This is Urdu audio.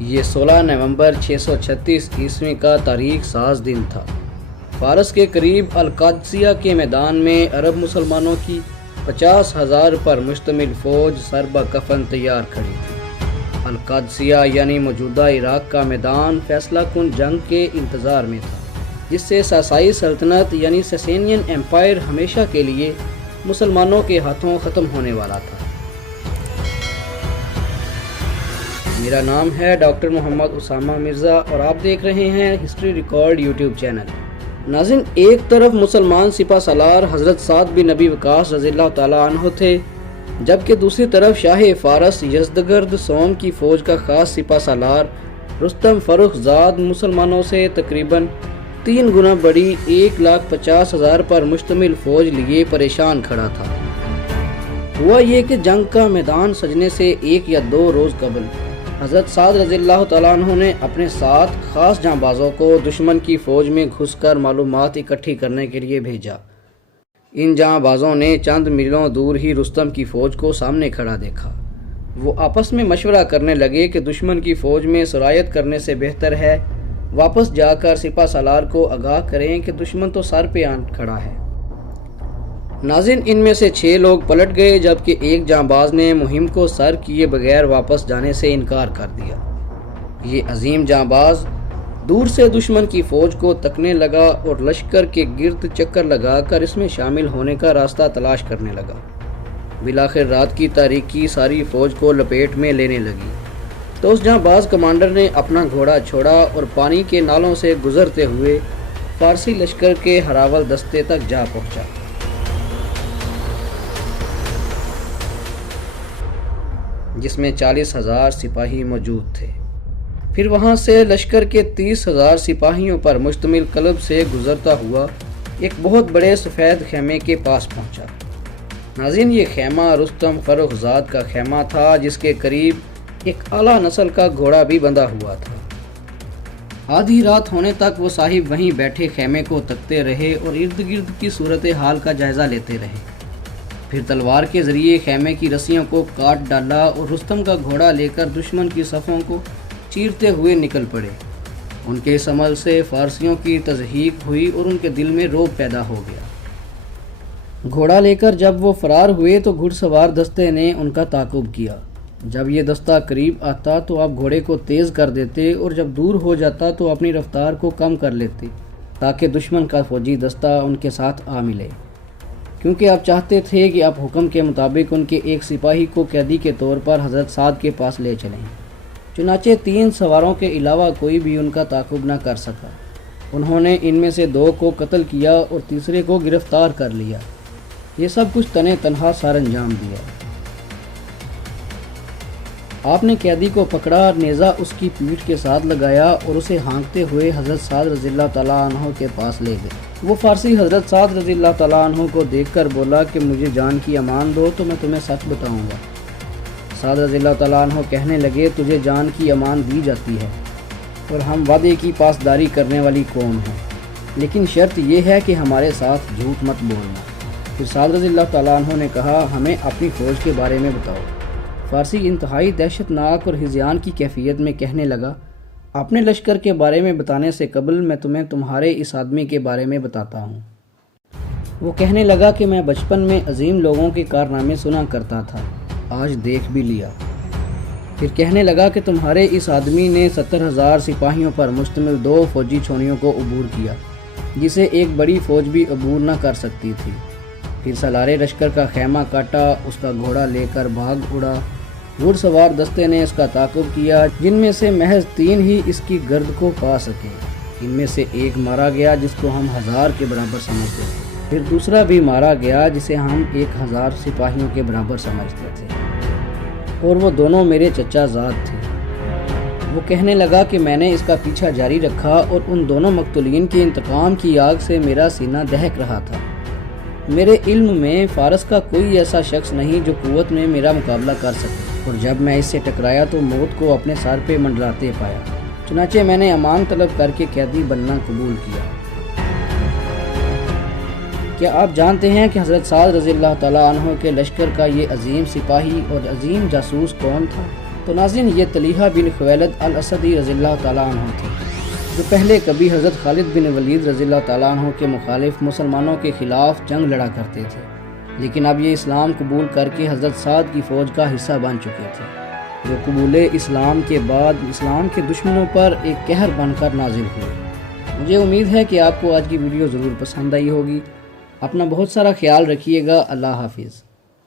یہ 16 نومبر 636 عیسوی کا تاریخ ساز دن تھا۔ فارس کے قریب القادسیہ کے میدان میں عرب مسلمانوں کی 50,000 پر مشتمل فوج سربا کفن تیار کھڑی تھی۔ القادسیہ یعنی موجودہ عراق کا میدان فیصلہ کن جنگ کے انتظار میں تھا، جس سے ساسائی سلطنت یعنی سسینین ایمپائر ہمیشہ کے لیے مسلمانوں کے ہاتھوں ختم ہونے والا تھا۔ میرا نام ہے ڈاکٹر محمد اسامہ مرزا اور آپ دیکھ رہے ہیں ہسٹری ریکارڈ یوٹیوب چینل۔ ناظرین، ایک طرف مسلمان سپہ سالار حضرت سعد بن نبی وقاص رضی اللہ تعالیٰ عنہ تھے، جبکہ دوسری طرف شاہ فارس یزدگرد سوم کی فوج کا خاص سپہ سالار رستم فرخ زاد مسلمانوں سے تقریباً 3 گنا بڑی 1,50,000 پر مشتمل فوج لیے پریشان کھڑا تھا۔ ہوا یہ کہ جنگ کا میدان سجنے سے 1 یا 2 روز قبل حضرت سعد رضی اللہ تعالیٰ عنہ نے اپنے ساتھ خاص جانبازوں کو دشمن کی فوج میں گھس کر معلومات اکٹھی کرنے کے لیے بھیجا۔ ان جانبازوں نے چند میلوں دور ہی رستم کی فوج کو سامنے کھڑا دیکھا۔ وہ آپس میں مشورہ کرنے لگے کہ دشمن کی فوج میں سرایت کرنے سے بہتر ہے واپس جا کر سپہ سالار کو آگاہ کریں کہ دشمن تو سر پہ آن کھڑا ہے۔ ناظرین، ان میں سے 6 لوگ پلٹ گئے، جبکہ ایک جانباز نے مہم کو سر کیے بغیر واپس جانے سے انکار کر دیا۔ یہ عظیم جانباز دور سے دشمن کی فوج کو تکنے لگا اور لشکر کے گرد چکر لگا کر اس میں شامل ہونے کا راستہ تلاش کرنے لگا۔ بالآخر رات کی تاریکی ساری فوج کو لپیٹ میں لینے لگی تو اس جانباز کمانڈر نے اپنا گھوڑا چھوڑا اور پانی کے نالوں سے گزرتے ہوئے فارسی لشکر کے ہراول دستے تک جا پہنچا۔ جس میں 40,000 سپاہی موجود تھے۔ پھر وہاں سے لشکر کے 30,000 سپاہیوں پر مشتمل کلب سے گزرتا ہوا ایک بہت بڑے سفید خیمے کے پاس پہنچا۔ ناظرین، یہ خیمہ رستم فرخ زاد کا خیمہ تھا، جس کے قریب ایک اعلیٰ نسل کا گھوڑا بھی بندھا ہوا تھا۔ آدھی رات ہونے تک وہ صاحب وہیں بیٹھے خیمے کو تکتے رہے اور ارد گرد کی صورتحال کا جائزہ لیتے رہے۔ پھر تلوار کے ذریعے خیمے کی رسیوں کو کاٹ ڈالا اور رستم کا گھوڑا لے کر دشمن کی صفوں کو چیرتے ہوئے نکل پڑے۔ ان کے اس عمل سے فارسیوں کی تضحیک ہوئی اور ان کے دل میں رعب پیدا ہو گیا۔ گھوڑا لے کر جب وہ فرار ہوئے تو گھڑ سوار دستے نے ان کا تعاقب کیا۔ جب یہ دستہ قریب آتا تو آپ گھوڑے کو تیز کر دیتے اور جب دور ہو جاتا تو اپنی رفتار کو کم کر لیتے تاکہ دشمن کا فوجی دستہ ان کے ساتھ آ ملے، کیونکہ آپ چاہتے تھے کہ آپ حکم کے مطابق ان کے ایک سپاہی کو قیدی کے طور پر حضرت سعد کے پاس لے چلیں۔ چنانچہ 3 سواروں کے علاوہ کوئی بھی ان کا تعاقب نہ کر سکا۔ انہوں نے ان میں سے 2 کو قتل کیا اور تیسرے کو گرفتار کر لیا۔ یہ سب کچھ تنے تنہا سر انجام دیا۔ آپ نے قیدی کو پکڑا، نیزہ اس کی پیٹھ کے ساتھ لگایا اور اسے ہانکتے ہوئے حضرت سعد رضی اللہ تعالیٰ عنہ کے پاس لے گئے۔ وہ فارسی حضرت سعد رضی اللہ تعالیٰ عنہ کو دیکھ کر بولا کہ مجھے جان کی امان دو تو میں تمہیں سچ بتاؤں گا۔ سعد رضی اللہ تعالیٰ عنہ کہنے لگے، تجھے جان کی امان دی جاتی ہے اور ہم وعدے کی پاسداری کرنے والی قوم ہیں، لیکن شرط یہ ہے کہ ہمارے ساتھ جھوٹ مت بولنا۔ پھر سعد رضی اللہ تعالیٰ عنہ نے کہا، ہمیں اپنی فوج کے بارے میں بتاؤ۔ فارسی انتہائی دہشت ناک اور ہذیان کی کیفیت میں کہنے لگا، اپنے لشکر کے بارے میں بتانے سے قبل میں تمہیں تمہارے اس آدمی کے بارے میں بتاتا ہوں۔ وہ کہنے لگا کہ میں بچپن میں عظیم لوگوں کے کارنامے سنا کرتا تھا، آج دیکھ بھی لیا۔ پھر کہنے لگا کہ تمہارے اس آدمی نے 70,000 سپاہیوں پر مشتمل 2 فوجی چھونیوں کو عبور کیا، جسے ایک بڑی فوج بھی عبور نہ کر سکتی تھی۔ پھر سالارے لشکر کا خیمہ کاٹا، اس کا گھوڑا لے کر بھاگ اڑا۔ گھڑ سوار دستے نے اس کا تعاقب کیا، جن میں سے محض 3 ہی اس کی گرد کو پا سکے۔ ان میں سے ایک مارا گیا جس کو ہم 1000 کے برابر سمجھتے تھے، پھر دوسرا بھی مارا گیا جسے ہم 1000 سپاہیوں کے برابر سمجھتے تھے، اور وہ دونوں میرے چچا زاد تھے۔ وہ کہنے لگا کہ میں نے اس کا پیچھا جاری رکھا اور ان دونوں مقتولین کے انتقام کی آگ سے میرا سینہ دہک رہا تھا۔ میرے علم میں فارس کا کوئی ایسا شخص نہیں جو قوت میں میرا مقابلہ کر سکے، اور جب میں اس سے ٹکرایا تو موت کو اپنے سر پہ منڈلاتے پایا۔ چنانچہ میں نے امان طلب کر کے قیدی بننا قبول کیا۔ کیا آپ جانتے ہیں کہ حضرت سعد رضی اللہ تعالیٰ عنہ کے لشکر کا یہ عظیم سپاہی اور عظیم جاسوس کون تھا؟ تو ناظرین یہ طلیحہ بن خویلد الاسدی رضی اللہ تعالیٰ عنہ تھے، جو پہلے کبھی حضرت خالد بن ولید رضی اللہ تعالیٰ عنہ کے مخالف مسلمانوں کے خلاف جنگ لڑا کرتے تھے، لیکن اب یہ اسلام قبول کر کے حضرت سعد کی فوج کا حصہ بن چکے تھے، جو قبول اسلام کے بعد اسلام کے دشمنوں پر ایک قہر بن کر نازل ہوئے۔ مجھے امید ہے کہ آپ کو آج کی ویڈیو ضرور پسند آئی ہوگی۔ اپنا بہت سارا خیال رکھیے گا۔ اللہ حافظ۔